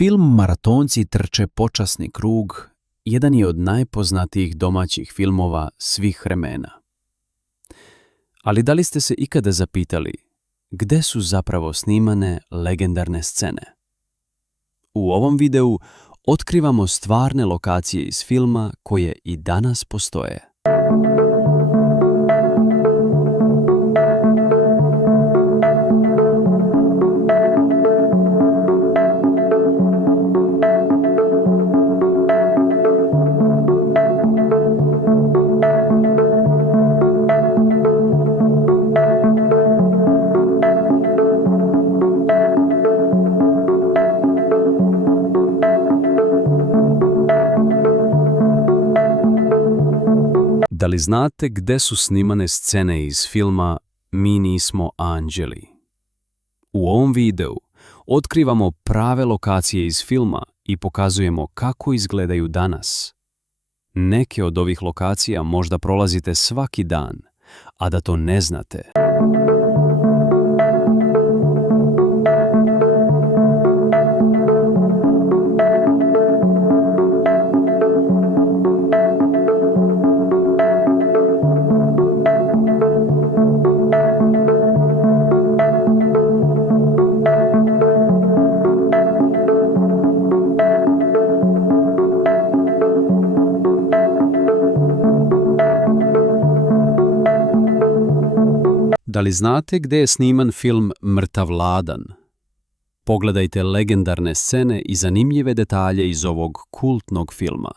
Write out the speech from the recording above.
Film Maratonci trče počasni krug jedan je od najpoznatijih domaćih filmova svih vremena. Ali da li ste se ikada zapitali gde su zapravo snimane legendarne scene? U ovom videu otkrivamo stvarne lokacije iz filma koje i danas postoje. Da li znate gde su snimane scene iz filma Mi nismo anđeli? U ovom videu otkrivamo prave lokacije iz filma i pokazujemo kako izgledaju danas. Neke od ovih lokacija možda prolazite svaki dan, a da to ne znate. Da li znate gde je sniman film Mrtav Ladan? Pogledajte legendarne scene i zanimljive detalje iz ovog kultnog filma.